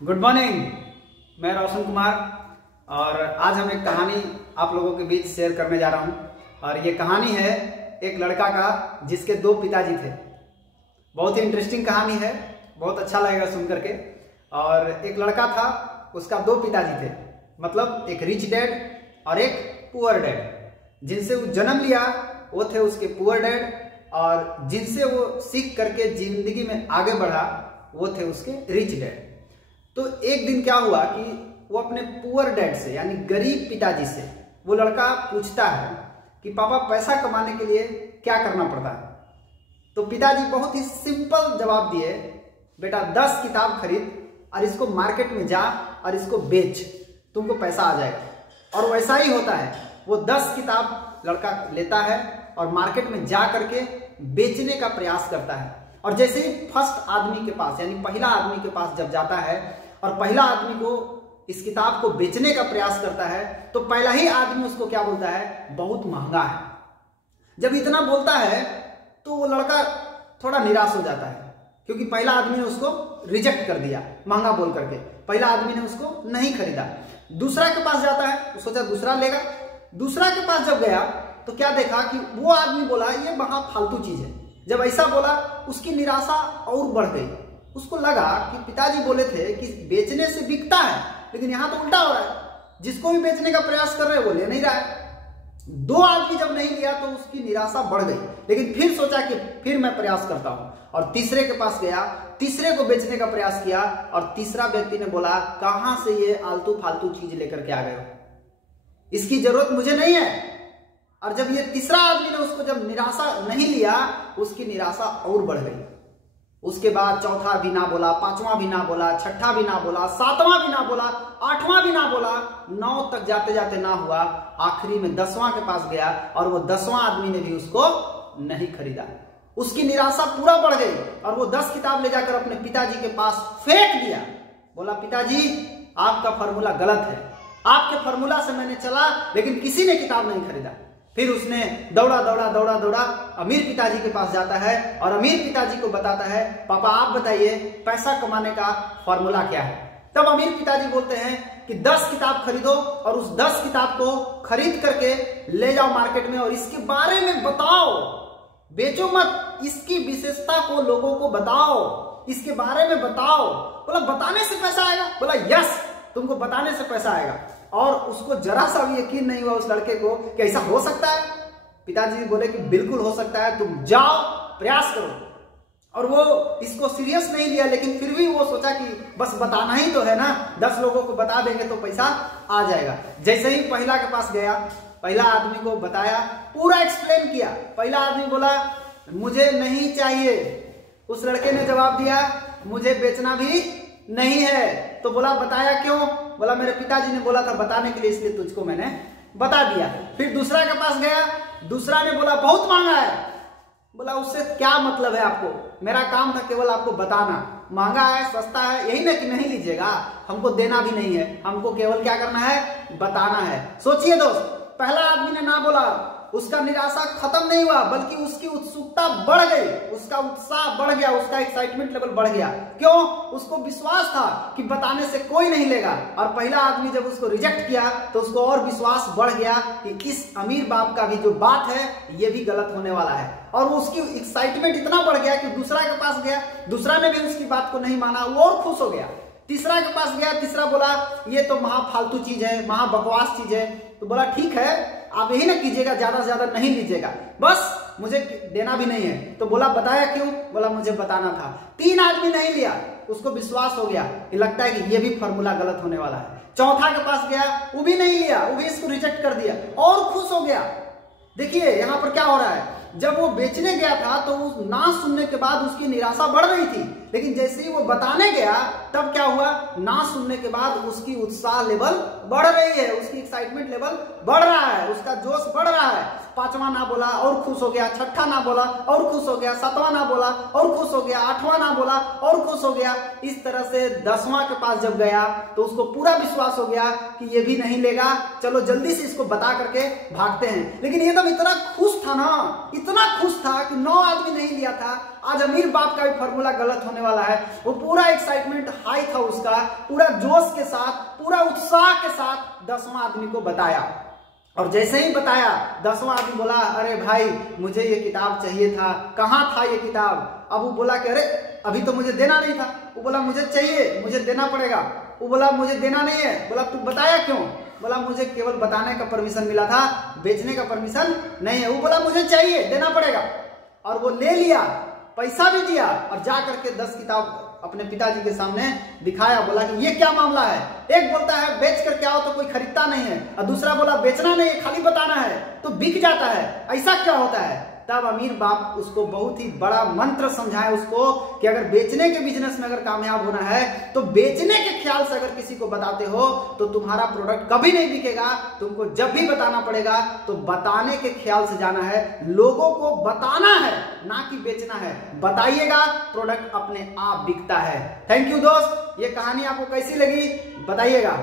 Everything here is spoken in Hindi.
Good morning. मैं रोशन कुमार और आज हम एक कहानी आप लोगों के बीच शेयर करने जा रहा हूं। और ये कहानी है एक लड़का का जिसके दो पिताजी थे। बहुत ही इंटरेस्टिंग कहानी है, बहुत अच्छा लगेगा सुन करके। और एक लड़का था, उसका दो पिताजी थे, मतलब एक रिच डैड और एक पुअर डैड। जिनसे वो जन्म लिया वो थे उसके पुअर डैड, और जिनसे वो सीख करके जिंदगी में आगे बढ़ा वो थे उसके रिच डैड। तो एक दिन क्या हुआ कि वो अपने पुअर डैड से यानी गरीब पिताजी से वो लड़का पूछता है कि पापा पैसा कमाने के लिए क्या करना पड़ता है। तो पिताजी बहुत ही सिंपल जवाब दिए, बेटा 10 किताब खरीद और इसको मार्केट में जा और इसको बेच, तुमको पैसा आ जाएगा। और वैसा ही होता है, वो 10 किताब लड़का लेता है और मार्केट में जा करके बेचने का प्रयास करता है। और जैसे ही फर्स्ट आदमी के पास यानी पहला आदमी के पास जब जाता है और पहला आदमी को इस किताब को बेचने का प्रयास करता है तो पहला ही आदमी उसको क्या बोलता है, बहुत महंगा है। जब इतना बोलता है तो वो लड़का थोड़ा निराश हो जाता है, क्योंकि पहला आदमी ने उसको रिजेक्ट कर दिया महंगा बोल करके। पहला आदमी ने उसको नहीं खरीदा। दूसरा के पास जाता है, तो सोचा दूसरा लेगा। दूसरा के पास जब गया तो क्या देखा कि वो आदमी बोला ये महा फालतू चीज है। जब ऐसा बोला उसकी निराशा और बढ़ गई। उसको लगा कि पिताजी बोले थे कि बेचने से बिकता है, लेकिन यहां तो उल्टा हो रहा है। जिसको भी बेचने का प्रयास कर रहे हैं वो ले नहीं रहा है। दो आदमी जब नहीं लिया तो उसकी निराशा बढ़ गई, लेकिन फिर सोचा कि फिर मैं प्रयास करता हूं और तीसरे के पास गया, तीसरे को बेचने का प्रयास किया और तीसरा व्यक्ति ने बोला कहां से ये आलतू फालतू चीज लेकर के आ गए हो, इसकी जरूरत मुझे नहीं है। और जब ये तीसरा आदमी ने उसको जब निराशा नहीं लिया, उसकी निराशा और बढ़ गई। उसके बाद चौथा भी ना बोला, पांचवां भी ना बोला, छठा भी ना बोला, सातवां भी ना बोला, आठवां भी ना बोला, 9 तक जाते जाते ना हुआ। आखिरी में 10वां के पास गया और वो 10वां आदमी ने भी उसको नहीं खरीदा। उसकी निराशा पूरा बढ़ गई और वो 10 किताब ले जाकर अपने पिताजी के पास फेंक दिया। बोला पिताजी आपका फॉर्मूला गलत है, आपके फॉर्मूला से मैंने चला लेकिन किसी ने किताब नहीं खरीदा। फिर उसने दौड़ा दौड़ा दौड़ा दौड़ा अमीर पिताजी के पास जाता है और अमीर पिताजी को बताता है पापा आप बताइए पैसा कमाने का फॉर्मूला क्या है। तब अमीर पिताजी बोलते हैं कि 10 किताब खरीदो और उस 10 किताब को खरीद करके ले जाओ मार्केट में और इसके बारे में बताओ, बेचो मत, इसकी विशेषता को लोगों को बताओ, इसके बारे में बताओ। बोला बताने से पैसा आएगा? बोला यस, तुमको बताने से पैसा आएगा। और उसको जरा सा भी यकीन नहीं हुआ उस लड़के को कि ऐसा हो सकता है। पिताजी बोले कि बिल्कुल हो सकता है, तुम जाओ प्रयास करो। और वो इसको सीरियस नहीं लिया, लेकिन फिर भी वो सोचा कि बस बताना ही तो है ना, 10 लोगों को बता देंगे तो पैसा आ जाएगा। जैसे ही पहला के पास गया, पहला आदमी को बताया, पूरा एक्सप्लेन किया। पहला आदमी बोला मुझे नहीं चाहिए। उस लड़के ने जवाब दिया मुझे बेचना भी नहीं है। तो बोला बताया क्यों? बोला मेरे पिताजी ने बोला था बताने के लिए, इसलिए तुझको मैंने बता दिया। फिर दूसरा के पास गया, दूसरा ने बोला बहुत महंगा है। बोला उससे क्या मतलब है आपको, मेरा काम था केवल आपको बताना, महंगा है सस्ता है यही ना कि नहीं लीजिएगा, हमको देना भी नहीं है, हमको केवल क्या करना है, बताना है। सोचिए दोस्त, पहला आदमी ने ना बोला, उसका निराशा खत्म नहीं हुआ बल्कि उसकी उत्सुकता बढ़ गई, उसका उत्साह बढ़ गया, उसका एक्साइटमेंट लेवल बढ़ गया। क्यों? उसको विश्वास था कि बताने से कोई नहीं लेगा। और पहला आदमी जब उसको रिजेक्ट किया तो उसको और विश्वास बढ़ गया कि इस अमीर बाप का भी जो बात है ये भी गलत होने वाला है। और उसकी एक्साइटमेंट इतना बढ़ गया कि दूसरा के पास गया, दूसरा ने भी उसकी बात को नहीं माना, वो और खुश हो गया। तीसरा के पास गया, तीसरा बोला ये तो महा फालतू चीज है, महा बकवास चीज है। तो बोला ठीक है आप यही ना कीजिएगा, ज्यादा से ज्यादा नहीं लीजिएगा, बस मुझे देना भी नहीं है। तो बोला बताया क्यों? बोला मुझे बताना था। 3 आदमी नहीं लिया, उसको विश्वास हो गया कि लगता है कि ये भी फॉर्मूला गलत होने वाला है। चौथा के पास गया, वो भी नहीं लिया, वो भी इसको रिजेक्ट कर दिया और खुश हो गया। देखिए यहाँ पर क्या हो रहा है, जब वो बेचने गया था तो उस ना सुनने के बाद उसकी निराशा बढ़ रही थी, लेकिन जैसे ही वो बताने गया तब क्या हुआ, ना सुनने के बाद उसकी उत्साह लेवल बढ़ रही है, उसकी एक्साइटमेंट लेवल बढ़ रहा है, उसका जोश बढ़ रहा है। 5वां ना बोला और खुश हो गया, 6ठा ना बोला और खुश हो गया, 7वां ना बोला और खुश हो गया, 8वां ना बोला और खुश हो गया। इस तरह से 10वां के पास जब गया तो उसको पूरा विश्वास हो गया कि ये भी नहीं लेगा, चलो जल्दी से इसको बता करके भागते हैं। लेकिन एकदम इतना खुश था ना, इतना खुश था कि 9 आदमी नहीं लिया था, आज अमीर बाप का भी फॉर्मूला गलत होने वाला है। वो पूरा एक्साइटमेंट हाई था उसका, पूरा जोश के साथ, पूरा उत्साह के साथ 10वां आदमी को बताया। और जैसे ही बताया 10वां आदमी बोला, अरे भाई मुझे ये किताब चाहिए था, कहाँ था ये किताब? अब वो बोला कि अरे अभी तो मुझे देना नहीं था। वो बोला मुझे चाहिए, मुझे देना पड़ेगा। वो बोला मुझे देना नहीं है। बोला तू बताया क्यों? बोला मुझे केवल बताने का परमिशन मिला था, बेचने का परमिशन नहीं है। वो बोला मुझे चाहिए, देना पड़ेगा। और वो ले लिया, पैसा भी दिया और जा करके 10 किताब अपने पिताजी के सामने दिखाया। बोला कि ये क्या मामला है? एक बोलता है बेच कर क्या हो तो कोई खरीदता नहीं है, और दूसरा बोला बेचना नहीं है, खाली बताना है तो बिक जाता है, ऐसा क्या होता है? तब अमीर बाप उसको बहुत ही बड़ा मंत्र समझाए उसको कि अगर बेचने के बिजनेस में अगर कामयाब होना है तो बेचने के ख्याल से अगर किसी को बताते हो तो तुम्हारा प्रोडक्ट कभी नहीं बिकेगा। तुमको जब भी बताना पड़ेगा तो बताने के ख्याल से जाना है, लोगों को बताना है, ना कि बेचना है। बताइएगा, प्रोडक्ट अपने आप बिकता है। थैंक यू दोस्त, ये कहानी आपको कैसी लगी बताइएगा।